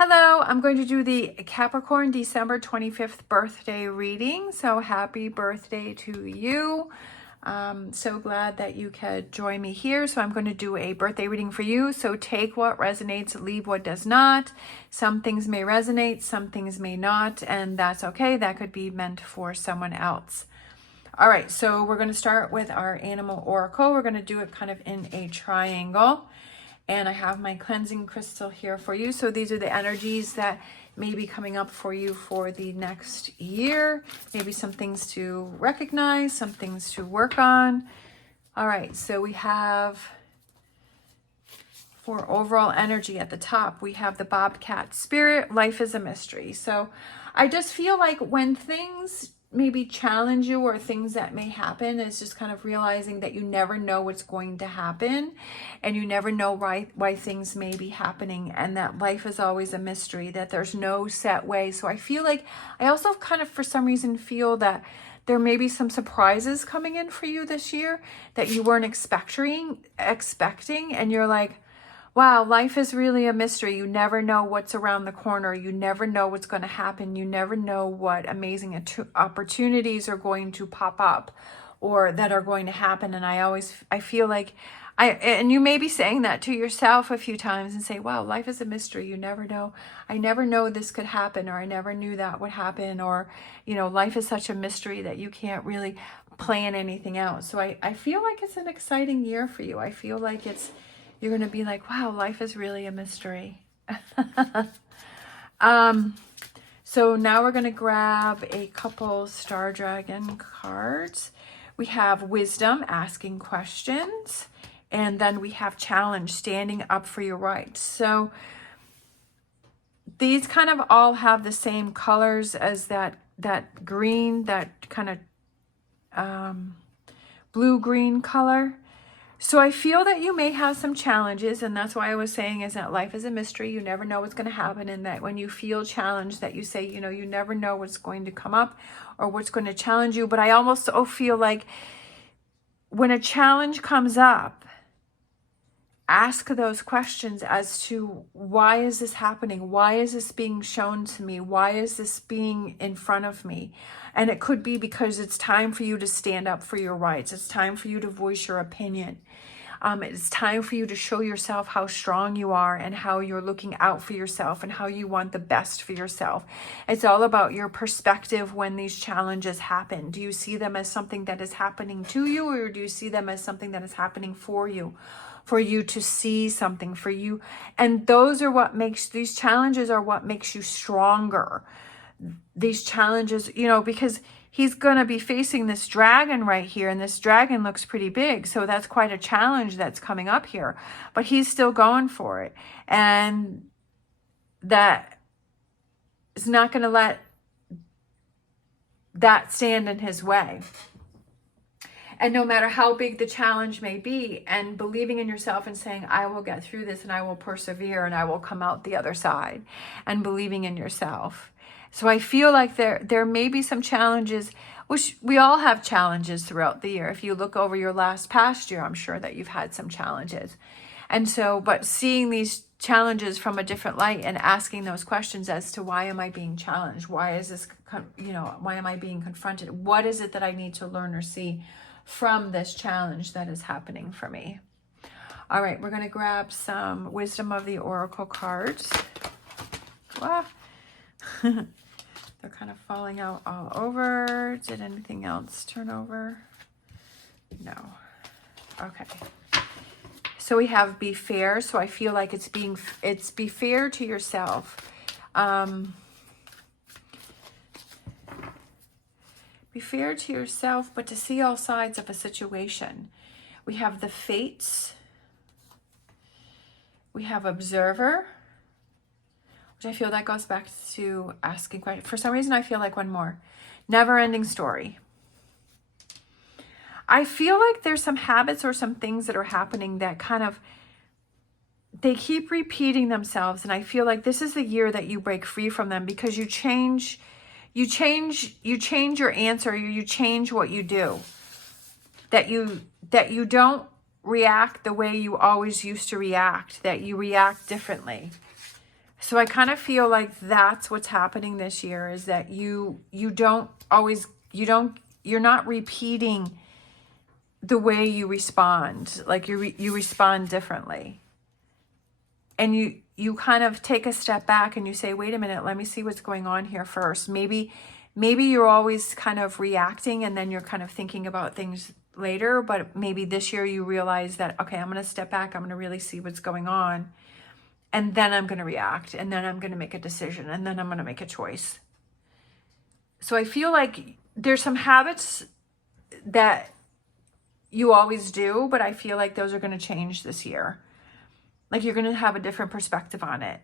Hello, I'm going to do the Capricorn December 25th birthday reading. So happy birthday to you. So glad that you could join me here. So I'm going to do a birthday reading for you. So take what resonates, leave what does not. Some things may resonate, some things may not, and that's okay. That could be meant for someone else. All right, so we're going to start with our animal oracle. We're going to do it kind of in a triangle. And I have my cleansing crystal here for you. So these are the energies that may be coming up for you for the next year. Maybe some things to recognize, some things to work on. All right, so we have, for overall energy at the top, we have the Bobcat Spirit. Life is a mystery. So I just feel like when things maybe challenge you or things that may happen, it's just kind of realizing that you never know what's going to happen and you never know why things may be happening, and that life is always a mystery, that there's no set way. So I feel like I also kind of for some reason feel that there may be some surprises coming in for you this year that you weren't expecting, and you're like, wow, life is really a mystery. You never know what's around the corner. You never know what's going to happen. You never know what amazing opportunities are going to pop up or that are going to happen. And I feel like and you may be saying that to yourself a few times and say, wow, life is a mystery. You never know. I never know this could happen, or I never knew that would happen. Or, life is such a mystery that you can't really plan anything out. So I feel like it's an exciting year for you. I feel like you're going to be like, wow, life is really a mystery. So now we're going to grab a couple Star Dragon cards. We have Wisdom, asking questions. And then we have Challenge, standing up for your rights. So these kind of all have the same colors as that green, that kind of blue-green color. So I feel that you may have some challenges, and that's why I was saying is that life is a mystery. You never know what's going to happen, and that when you feel challenged, that you say, you never know what's going to come up or what's going to challenge you. But I almost feel like when a challenge comes up, ask those questions as to, why is this happening? Why is this being shown to me? Why is this being in front of me? And it could be because it's time for you to stand up for your rights. It's time for you to voice your opinion. It's time for you to show yourself how strong you are and how you're looking out for yourself and how you want the best for yourself. It's all about your perspective when these challenges happen. Do you see them as something that is happening to you, or do you see them as something that is happening for you to see something for you? And those are these challenges are what makes you stronger. These challenges, because he's going to be facing this dragon right here, and this dragon looks pretty big. So that's quite a challenge that's coming up here, but he's still going for it. And that is not going to let that stand in his way. And no matter how big the challenge may be, and believing in yourself and saying, I will get through this and I will persevere and I will come out the other side, and believing in yourself. So I feel like there may be some challenges, which we all have challenges throughout the year. If you look over your past year, I'm sure that you've had some challenges. And so, but seeing these challenges from a different light and asking those questions as to, why am I being challenged? Why is this, why am I being confronted? What is it that I need to learn or see from this challenge that is happening for me? All right, we're going to grab some Wisdom of the Oracle cards. They're kind of falling out all over. Did anything else turn over? No. Okay. So we have be fair. So I feel like it's be fair to yourself. Be fair to yourself, but to see all sides of a situation. We have the Fates. We have Observer, which I feel that goes back to asking questions. For some reason, I feel like one more. Never-ending story. I feel like there's some habits or some things that are happening that kind of, they keep repeating themselves. And I feel like this is the year that you break free from them, because you change your answer, you change what you do. That you don't react the way you always used to react, that you react differently. So I kind of feel like that's what's happening this year, is that you're not repeating the way you respond. Like you respond differently. And you kind of take a step back and you say, wait a minute, let me see what's going on here first. Maybe you're always kind of reacting and then you're kind of thinking about things later, but maybe this year you realize that, okay, I'm going to step back. I'm going to really see what's going on. And then I'm going to react, and then I'm going to make a decision, and then I'm going to make a choice. So I feel like there's some habits that you always do, but I feel like those are going to change this year. Like you're going to have a different perspective on it.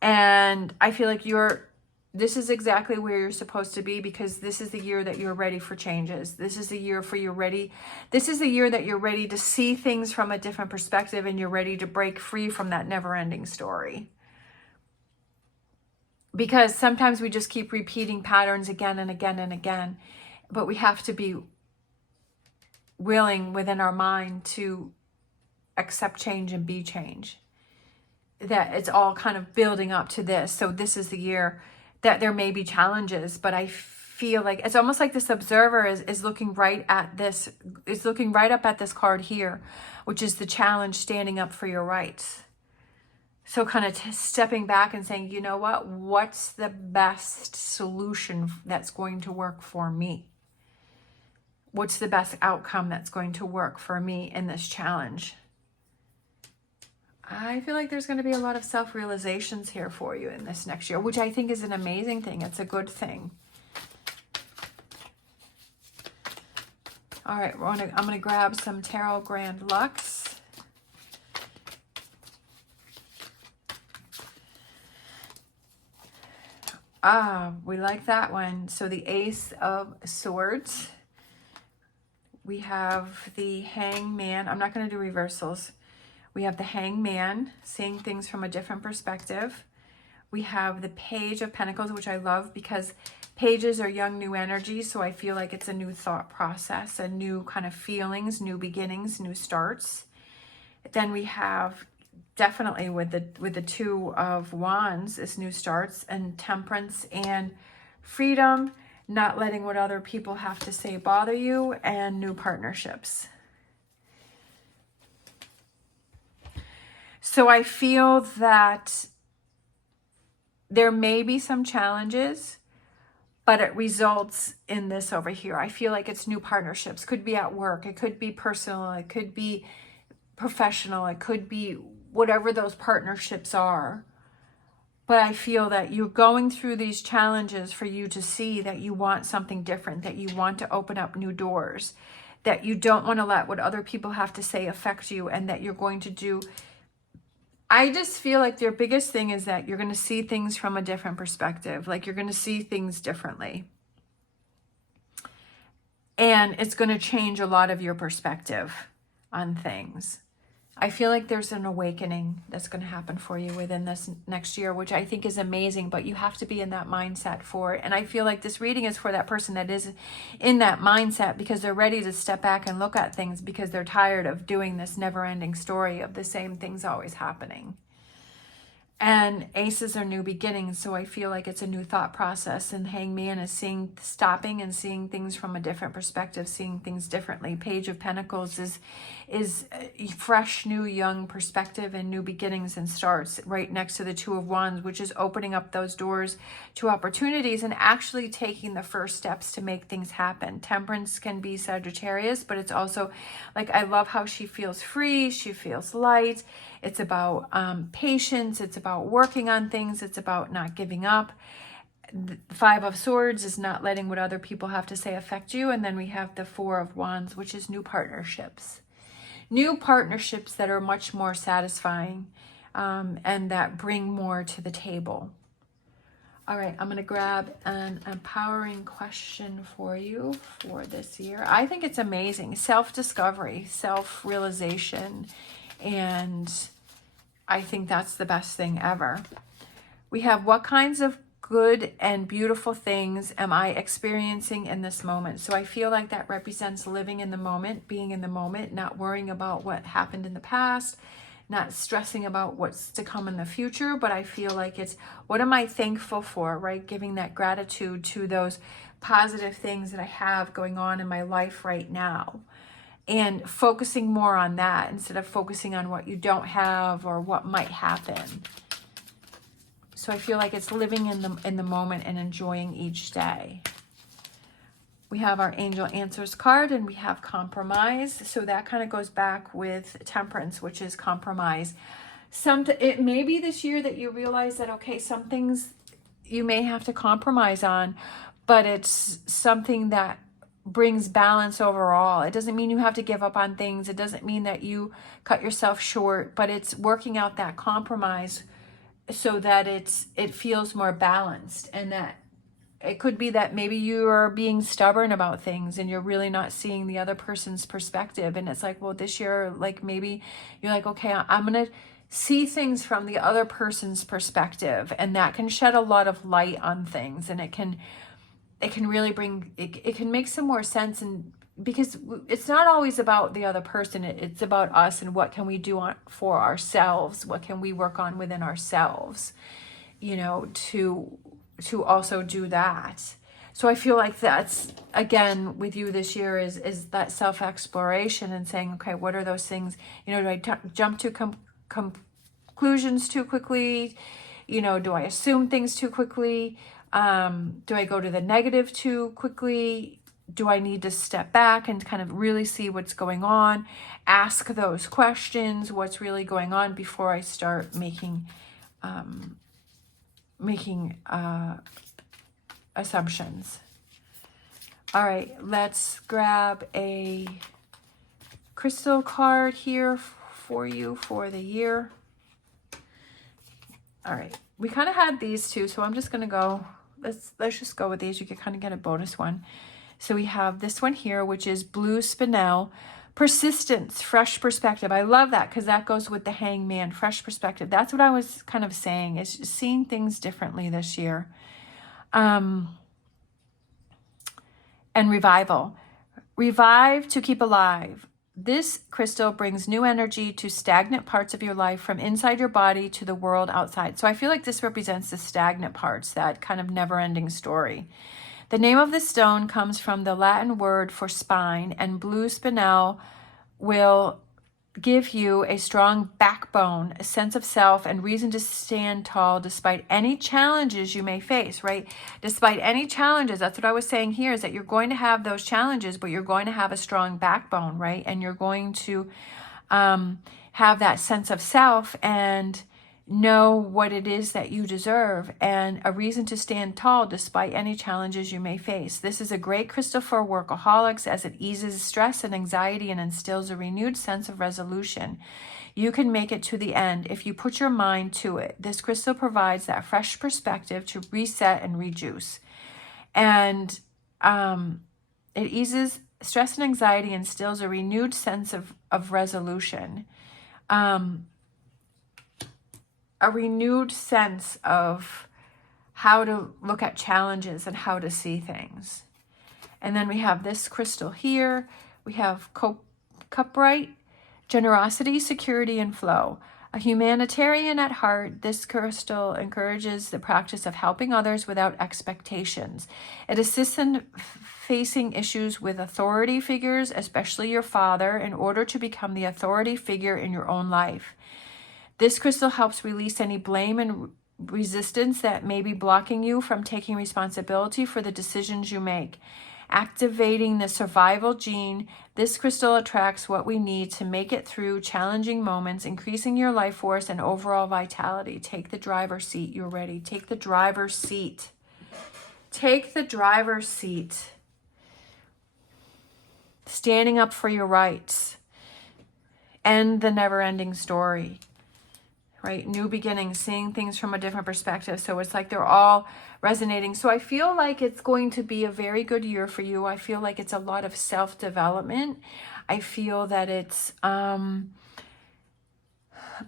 And I feel like this is exactly where you're supposed to be, because this is the year that you're ready for changes. This is the year this is the year that you're ready to see things from a different perspective, and you're ready to break free from that never-ending story. Because sometimes we just keep repeating patterns again and again and again, but we have to be willing within our mind to accept change and be change. That it's all kind of building up to this. So this is the year that there may be challenges, but I feel like it's almost like this observer is looking right at this, is looking right up at this card here, which is the challenge, standing up for your rights. So kind of stepping back and saying, you know what, what's the best solution that's going to work for me? What's the best outcome that's going to work for me in this challenge? I feel like there's going to be a lot of self-realizations here for you in this next year, which I think is an amazing thing. It's a good thing. All right, I'm going to grab some Tarot Grand Lux. We like that one. So the Ace of Swords. We have the Hangman. I'm not going to do reversals. We have the Hangman, seeing things from a different perspective. We have the Page of Pentacles, which I love because pages are young, new energy. So I feel like it's a new thought process, a new kind of feelings, new beginnings, new starts. Then we have definitely with the Two of Wands is new starts and temperance and freedom, not letting what other people have to say bother you, and new partnerships. So I feel that there may be some challenges, but it results in this over here. I feel like it's new partnerships. Could be at work. It could be personal. It could be professional. It could be whatever those partnerships are. But I feel that you're going through these challenges for you to see that you want something different, that you want to open up new doors, that you don't want to let what other people have to say affect you, and that you're going to do. I just feel like their biggest thing is that you're going to see things from a different perspective. Like you're going to see things differently. And it's going to change a lot of your perspective on things. I feel like there's an awakening that's going to happen for you within this next year, which I think is amazing, but you have to be in that mindset for it. And I feel like this reading is for that person that is in that mindset, because they're ready to step back and look at things, because they're tired of doing this never-ending story of the same things always happening. And aces are new beginnings, so I feel like it's a new thought process. And Hangman is stopping and seeing things from a different perspective, seeing things differently. Page of Pentacles is a fresh, new, young perspective and new beginnings and starts, right next to the Two of Wands, which is opening up those doors to opportunities and actually taking the first steps to make things happen. Temperance can be Sagittarius, but it's also like, I love how she feels free, she feels light. It's about patience. It's about working on things. It's about not giving up. The Five of Swords is not letting what other people have to say affect you. And then we have the Four of Wands, which is new partnerships. New partnerships that are much more satisfying and that bring more to the table. All right, I'm going to grab an empowering question for you for this year. I think it's amazing. Self-discovery, self-realization, and I think that's the best thing ever. We have, what kinds of good and beautiful things am I experiencing in this moment? So I feel like that represents living in the moment, being in the moment, not worrying about what happened in the past, not stressing about what's to come in the future, but I feel like it's, what am I thankful for, right? Giving that gratitude to those positive things that I have going on in my life right now, and focusing more on that instead of focusing on what you don't have or what might happen. So I feel like it's living in the moment and enjoying each day. We have our Angel Answers card, and we have compromise. So that kind of goes back with Temperance, which is compromise. It may be this year that you realize that, okay, some things you may have to compromise on, but it's something that brings balance overall. It doesn't mean you have to give up on things. It doesn't mean that you cut yourself short, but it's working out that compromise so that it feels more balanced. And that it could be that maybe you are being stubborn about things and you're really not seeing the other person's perspective. And it's like, well, this year, like maybe you're like, okay, I'm going to see things from the other person's perspective. And that can shed a lot of light on things. And it can really bring, it can make some more sense. And because it's not always about the other person, it's about us and what can we do for ourselves? What can we work on within ourselves, to also do that. So I feel like that's, again, with you this year is that self-exploration and saying, okay, what are those things? Do I jump to conclusions too quickly? Do I assume things too quickly? Do I go to the negative too quickly? Do I need to step back and kind of really see what's going on? Ask those questions, what's really going on, before I start making assumptions. All right, let's grab a crystal card here for you for the year. All right, we kind of had these two, so I'm just going to go, let's just go with these. You can kind of get a bonus one. So we have this one here, which is Blue Spinel. Persistence, fresh perspective. I love that because that goes with the Hangman, fresh perspective. That's what I was kind of saying, is seeing things differently this year. And revival. Revive to keep alive. This crystal brings new energy to stagnant parts of your life, from inside your body to the world outside. So I feel like this represents the stagnant parts, that kind of never-ending story. The name of the stone comes from the Latin word for spine, and blue spinel will give you a strong backbone, a sense of self, and reason to stand tall despite any challenges you may face, right? Despite any challenges, that's what I was saying here, is that you're going to have those challenges, but you're going to have a strong backbone, right? And you're going to have that sense of self and know what it is that you deserve, and a reason to stand tall despite any challenges you may face. This is a great crystal for workaholics, as it eases stress and anxiety and instills a renewed sense of resolution. You can make it to the end if you put your mind to it. This crystal provides that fresh perspective to reset and rejuice. And it eases stress and anxiety and instills a renewed sense of resolution. A renewed sense of how to look at challenges and how to see things. And then we have this crystal here. We have cuprite, generosity, security, and flow. A humanitarian at heart, this crystal encourages the practice of helping others without expectations. It assists in facing issues with authority figures, especially your father, in order to become the authority figure in your own life. This crystal helps release any blame and resistance that may be blocking you from taking responsibility for the decisions you make. Activating the survival gene, this crystal attracts what we need to make it through challenging moments, increasing your life force and overall vitality. Take the driver's seat. You're ready. Take the driver's seat. Take the driver's seat. Standing up for your rights. End the never-ending story. Right? New beginnings, seeing things from a different perspective. So it's like they're all resonating. So I feel like it's going to be a very good year for you. I feel like it's a lot of self-development. I feel that it's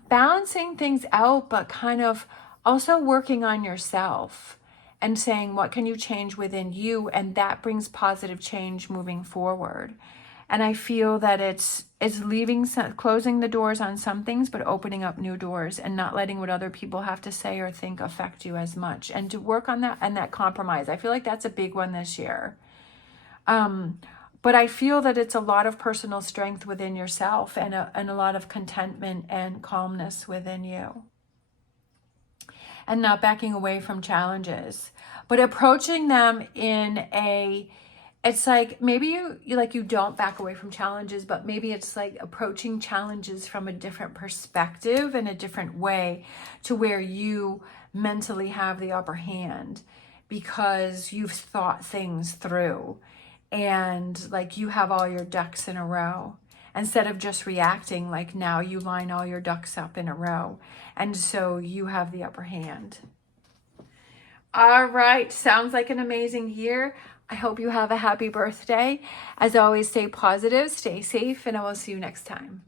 balancing things out, but kind of also working on yourself and saying, what can you change within you? And that brings positive change moving forward. And I feel that it's closing the doors on some things, but opening up new doors and not letting what other people have to say or think affect you as much. And to work on that and that compromise. I feel like that's a big one this year. But I feel that it's a lot of personal strength within yourself and a lot of contentment and calmness within you. And not backing away from challenges, but approaching them in a, it's like maybe you don't back away from challenges, but maybe it's like approaching challenges from a different perspective and a different way to where you mentally have the upper hand because you've thought things through and like you have all your ducks in a row. Instead of just reacting, like now you line all your ducks up in a row. And so you have the upper hand. All right. Sounds like an amazing year. I hope you have a happy birthday. As always, stay positive, stay safe, and I will see you next time.